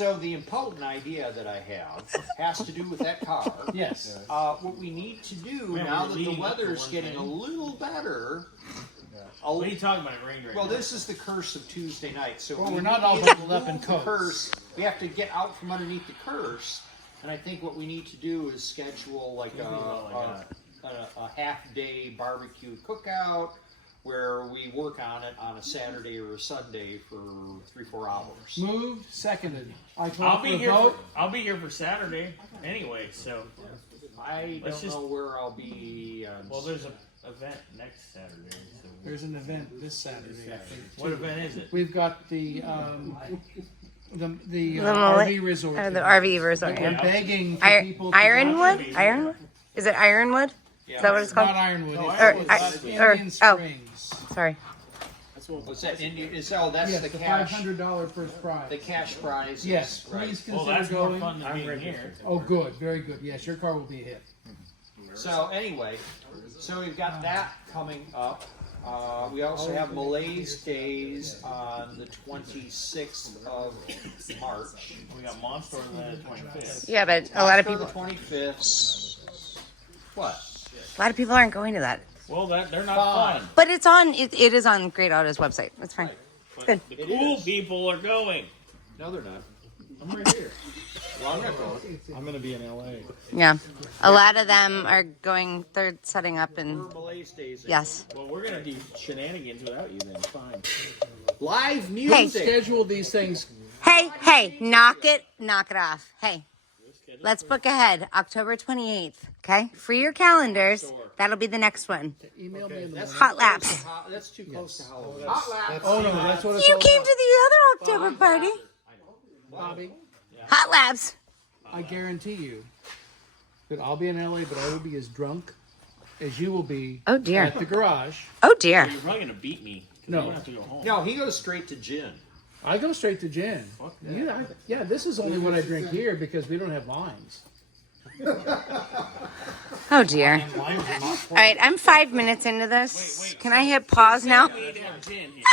So the important idea that I have has to do with that car. Yes. What we need to do now that the weather's getting a little better. What are you talking about? It rained right Well, now. this is the curse of Tuesday night. So Well, we're not all bundled up in coats. curse. We have to get out from underneath the curse, and I think what we need to do is schedule like a half-day barbecue cookout where we work on it on a Saturday or a Sunday for 3-4 hours. Moved, seconded. I'll be here. I'll be here for Saturday anyway. So I don't know where I'll be. well, there's an event next Saturday. So. There's an event this Saturday. I think, What event is it? we've got the The RV resort. the there. RV resort. We're Yeah. begging for people to Ironwood? Ironwood? Is it Ironwood? Is that what it's Not called? Ironwood. No, It's Ironwood's Indian oh. Springs. Sorry. What's that? That's Yes, the the cash. $500 first prize. The cash prize. Yes, Right. please Well, consider that's more going. fun than being here. Oh, good, very good. Yes, your car will be a hit. So anyway, so we've got that coming up. We also have Malaise Days on the 26th of March. We got Monster on the 25th. Yeah, but a lot of After people the 25th. What? aren't going to that. Well, they're not Fine. fun. But it's on. It is on Great Auto's website. It's fine. But Good. the cool people are going. No, they're not. I'm right here. Well, I'm not going. I'm gonna be in LA. Yeah, a lot of them are going. They're setting up We're and Malaise Days. yes. Well, we're gonna do shenanigans without you then. Fine. Live music. Schedule these things. Hey, knock it off. Hey, let's book ahead. October 28th. Okay, free your calendars. That'll be the next one. Email me in the morning. Hot laps. That's too close to Halloween. Oh no, that's what it's You all came about. to the other October party. Bobby, Hot laps. I guarantee you that I'll be in LA, but I will be as drunk as you will be Oh dear. at the garage. Oh dear. You're probably gonna beat me. 'Cause No. I'm gonna have to go home. No, he goes straight to gin. I go straight to gin. Yeah, this is only what I drink here because we don't have lines. Oh dear. All right, I'm 5 minutes into this. Can I hit pause now? We need to have gin here.